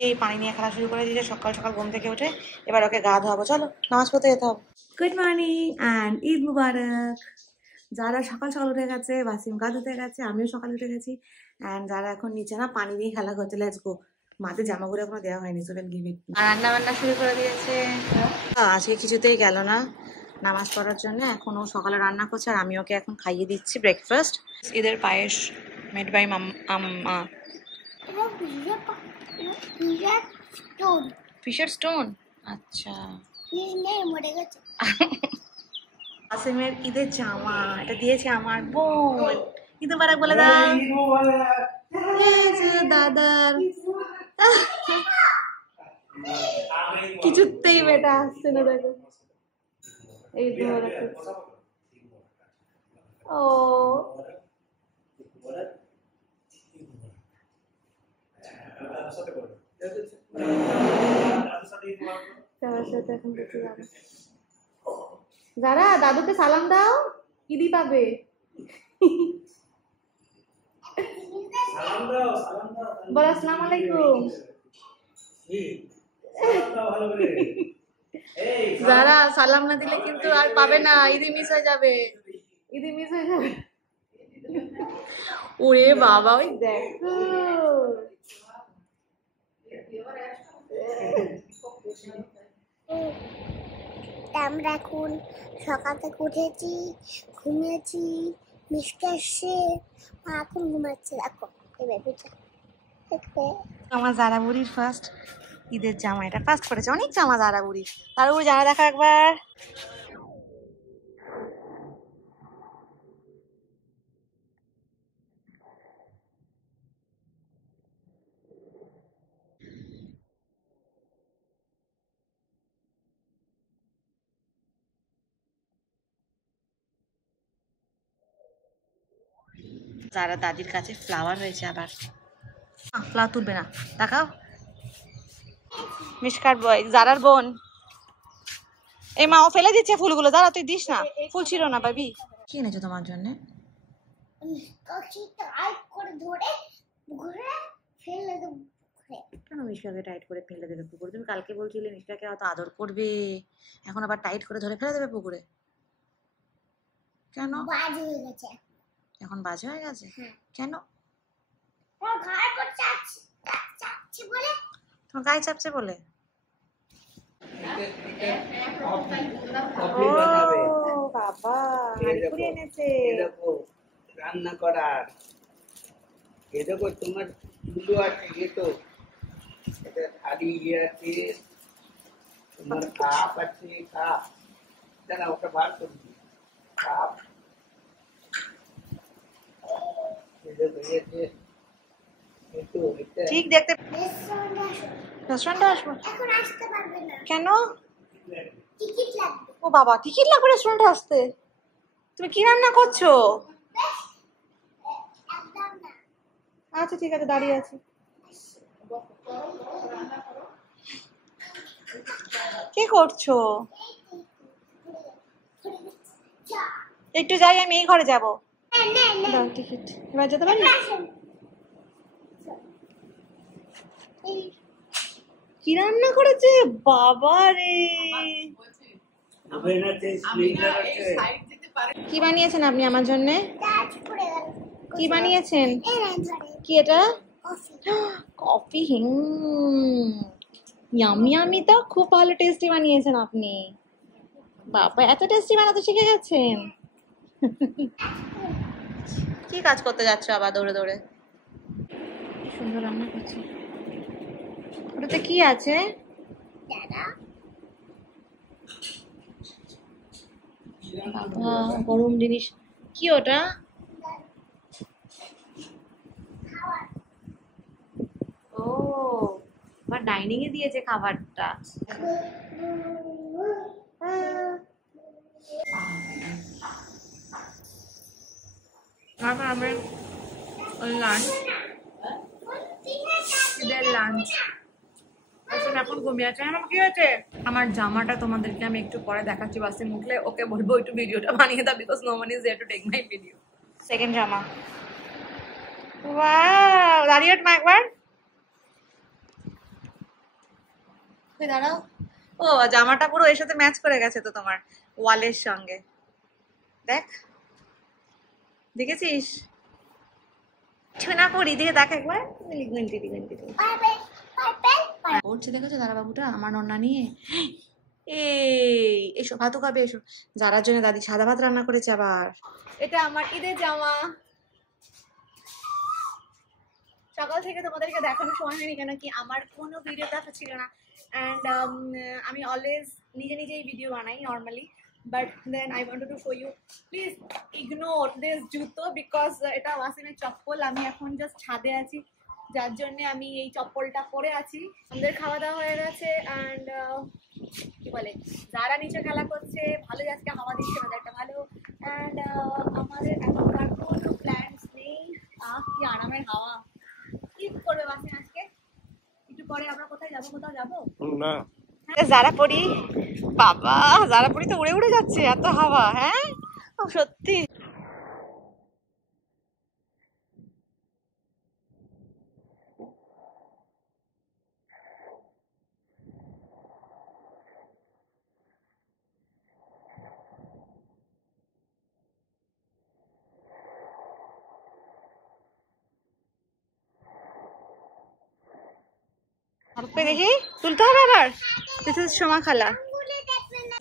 এই পানি নিয়ে খেলা শুরু করে দিয়েছে সকাল সকাল ঘুম থেকে উঠে। এবার ওকে গা ধোয়াবো, চলো নামাজ পড়তে যেতে হবে। গুড মর্নিং অ্যান্ড ঈদ মুবারক। যারা সকাল সকাল উঠে গেছে, ওয়াসিম গা ধুতে গেছে, আমিও সকালে উঠে গেছি। অ্যান্ড যারা এখন নিচে না পানি দিয়ে খেলা করছে, লেটস গো। মাঝে জামাগুলো এখনো দেওয়া হয়নি, সো গিভ ইট। আর রান্না বান্না শুরু করে দিয়েছে। আজকে কিছুতেই গেল না নামাজ পড়ার জন্য। এখন ও সকালে রান্না করছে আর আমি ওকে এখন খাইয়ে দিচ্ছি ব্রেকফাস্ট। ঈদের পায়েস মেড বাই আম্মা। ফিশার স্টোন, আচ্ছা। আসিমের ঈদের জামা, এটা দিয়েছে আমার বোন। ঈদ মুবারক বলে দাও। দাদার কিছুতেই বেটা আসছে না, দেখো। ঈদ মুবারক। ও এখন দেখতে যাবো। যারা দাদুকে সালাম দাও, ঈদি পাবে। বলো আসসালামু আলাইকুম। যারা সালাম না দিলে কিন্তু আর পাবে না, ঈদি মিস হয়ে যাবে, ঈদি মিস হয়ে যাবে। ওরে বাবা, ওই দেখো। আমরা এখন সকাল থেকে উঠেছি, ঘুমিয়েছি, মিষ্টি আসছে, মা এখন ঘুমাচ্ছে। দেখো আমার জারা বুড়ির ফার্স্ট ঈদের জামা, এটা ফার্স্ট করেছে। অনেক জামা জারা বুড়ির। তার উপর জামা দেখা একবার। যারা দাদির কাছে ফ্লাওয়ার হয়েছে আবার। ফ্লাওয়ার তুলবে না, দেখাও। মিশকার বয়, জারার বোন। এই মা ও ফেলে দিচ্ছে ফুলগুলো, যারা তুই দিস না, ফুল ছিল না বাবি। কি এনেছো তোমার জন্য? কেন মিশকাকে টাইট করে ফেলে দেবে পুকুরে? তুমি কালকে বলছিলে মিশকাকে হয়তো আদর করবে, এখন আবার টাইট করে ধরে ফেলে দেবে পুকুরে। কেন? বাজে হয়ে গেছে, এখন বাজে হয়ে গেছে। কেন? তোমার গায়ে চাপছে বলে? বাবা হাঁড়ি এনেছে রান্না করার। এ দেখো তোমার চুলো আছে, এ তো হাড়ি আছে, তোমার কাপ আছে, কাপ দাঁড়া ওটা বার করবি। কাপ ঠিক দেখতে। রেস্টুরেন্টে আসবো? এখন আসতে পারবে না। কেন? টিকিট লাগবে। ও বাবা, টিকিট লাগবে রেস্টুরেন্টে আসতে? তুমি কি রান্না করছো? একদম না। আচ্ছা ঠিক আছে, দাঁড়িয়ে আছি। কি করছো? একটু যাই, আমি এই ঘরে যাবো। দাও টিকিট, এবার যেতে পারি? কি রান্না করেছে বাবা রে! কি বানিয়েছেন আপনি আমার জন্য? কি বানিয়েছেন? কি এটা? কফি। ইয়ামি ইয়ামি, তো খুব ভালো টেস্টি বানিয়েছেন আপনি। বাবা, এত টেস্টি বানাতে শিখে গেছেন। কি কাজ করতে যাচ্ছ আবার দৌড়ে দৌড়ে? সুন্দর রান্না করছি। ওটাতে কি আছে? বাবা, গরম জিনিস। কি ওটা? ও, আবার ডাইনিং এ দিয়েছে খাবারটা। আমার লাঞ্চ, ঈদের লাঞ্চ। এখন ঘুমিয়ে আছে। আমার কি হয়েছে? আমার জামাটা তোমাদেরকে আমি একটু পরে দেখাচ্ছি। বাসে উঠলে ওকে বলবো একটু ভিডিওটা বানিয়ে দাও, because no one is there to take my video. Second জামা। ওয়াও, দাঁড়িয়ে ওঠ মা একবার। তুই দাঁড়াও। ও জামাটা পুরো এর সাথে ম্যাচ করে গেছে তো তোমার ওয়ালের সঙ্গে। দেখ, দেখেছিস? ছোনা পরি দিকে দেখ একবার। পড়ছে দেখেছো দাদা বাবুটা আমার নন্না নিয়ে। এই এসো ভাতও খাবে, এসো। যারার জন্য দাদি সাদা ভাত রান্না করেছে আবার। এটা আমার ঈদের জামা। সকাল থেকে তোমাদেরকে দেখানোর সময় হয়নি, কেন কি আমার কোনো ভিডিও দেখা ছিল না। অ্যান্ড আমি অলওয়েজ নিজে নিজেই ভিডিও বানাই normally, but then I wanted to show you. Please ignore this জুতো, বিকজ এটা ওয়াসিমের চপ্পল। আমি এখন জাস্ট ছাদে আছি, যার জন্য আমি এই চপ্পলটা পরে আছি। আমাদের খাওয়া দাওয়া হয়ে গেছে। অ্যান্ড কি বলে, যারা নিচে খেলা করছে, ভালো আজকে হাওয়া দিচ্ছে, ওয়েদারটা ভালো। অ্যান্ড আমাদের এখনকার কোনো প্ল্যান্স নেই। কি আরামের হাওয়া। কি করবে বাসে আজকে? একটু পরে আমরা কোথায় যাবো? কোথাও যাবো না। যারা পড়ি, বাবা যারা পড়ি তো উড়ে উড়ে যাচ্ছে, এত হাওয়া। হ্যাঁ সত্যি। দেখি তুলতে হবে আবার। দিস ইজ সোমা খালা।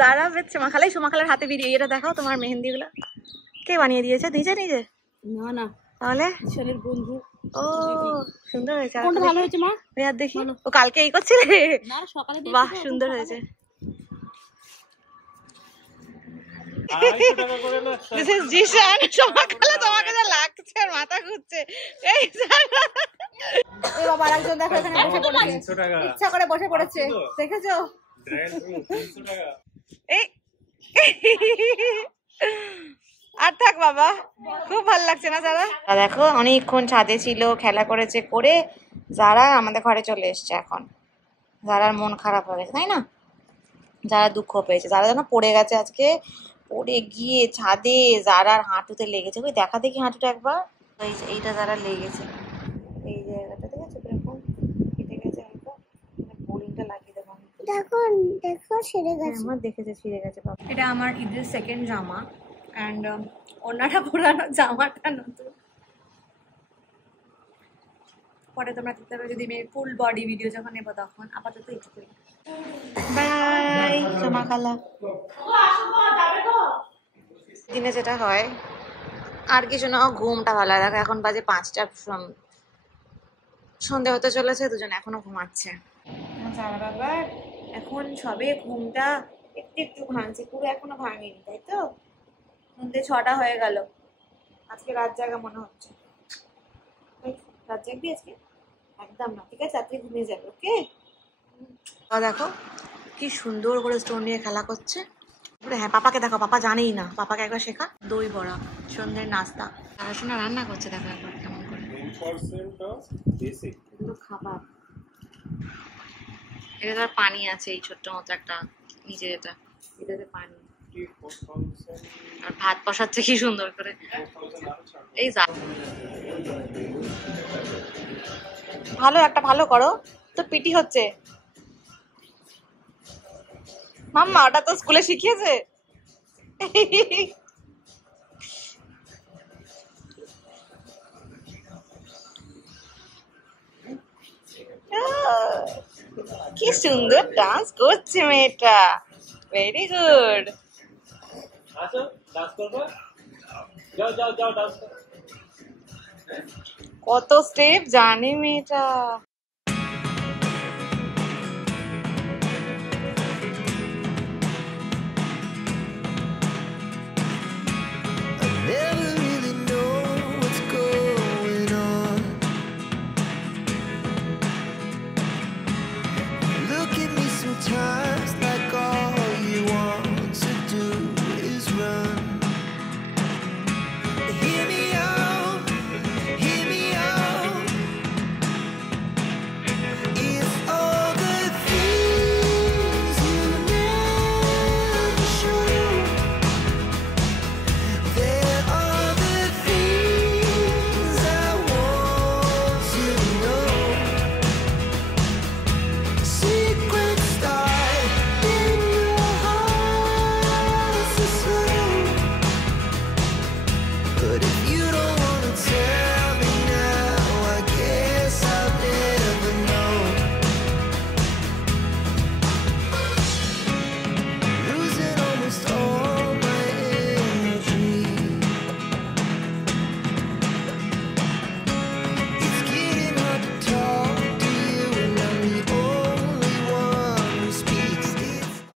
যারা বেশ সোমা খালাই, সোমা খালার হাতে ভিডিও। এটা দেখাও তোমার মেহেন্দি গুলা কে বানিয়ে দিয়েছে? নিজে নিজে? না না, তাহলে ছেলের বন্ধু। ও সুন্দর হয়েছে। কোনটা ভালো হয়েছে মা? আর দেখি। ও কালকে এই করছিলে? না সকালে দেখি। বাহ সুন্দর হয়েছে। This is Zeeshan. সোমা খালা তোমাকে যা লাগছে আর মাথা ঘুরছে। এই এই বাবা আরেকজন দেখো এখানে বসে পড়েছে, ইচ্ছা করে বসে পড়েছে, দেখেছো? এই আর থাক বাবা, খুব ভালো লাগছে না যারা? দেখো অনেকক্ষণ ছাদে ছিল, খেলা করেছে, করে যারা আমাদের ঘরে চলে এসছে এখন। যারার মন খারাপ হয়ে গেছে, তাই না? যারা দুঃখ পেয়েছে, যারা যেন পড়ে গেছে আজকে, পড়ে গিয়ে ছাদে যারার হাঁটুতে লেগেছে। ওই দেখা দেখি হাঁটুটা একবার। এইটা যারা লেগেছে, এই জায়গাটা দেখেছো কিরকম কেটে গেছে, বোরিংটা লাগিয়ে দেবো। দেখো দেখো ছিঁড়ে গেছে। আমার দেখেছে ছিঁড়ে গেছে বাবা। এটা আমার ঈদের সেকেন্ড জামা। অ্যান্ড ওনাটা পুরানো, জামাটা নতুন। পরে তোমরা দেখতে পাবে যদি আমি ফুল বডি ভিডিও যখন নেবো তখন। আপাতত এইটুকুই। বাই সোমা খালা। দিনে যেটা হয় আর কিছু না, ঘুমটা ভালো হয়। দেখো এখন বাজে 5টা, সন্ধে হতে চলেছে, দুজন এখনো ঘুমাচ্ছে। বাবা এখন সবে ঘুমটা একটু একটু ভাঙছে, পুরো এখনো ভাঙেনি, তাই তো? সন্ধে 6টা হয়ে গেল। আজকে রাত জাগা মনে হচ্ছে। রাত জাগবি আজকে? একদম না, ঠিক আছে রাত্রে ঘুমিয়ে যাবে, ওকে? দেখো কি সুন্দর করে স্টোন নিয়ে খেলা করছে। হ্যাঁ পাপাকে দেখো, পাপা জানেই না, পাপাকে একবার শেখা। দই বড়া সন্ধ্যের নাস্তা, পড়াশোনা রান্না করছে দেখো একবার কেমন করে। খাবার এটা তো পানি আছে, এই ছোট্ট মতো একটা নিচে, এটাতে পানি। আর ভাত বসাচ্ছে কি সুন্দর করে। এই ভালো একটা ভালো করো তো, পিটি হচ্ছে। মাম্মা ওটা তো স্কুলে শিখিয়েছে। কি সুন্দর ডান্স করছে মেয়েটা, ভেরি গুড। কত স্টেপ জানে মেয়েটা।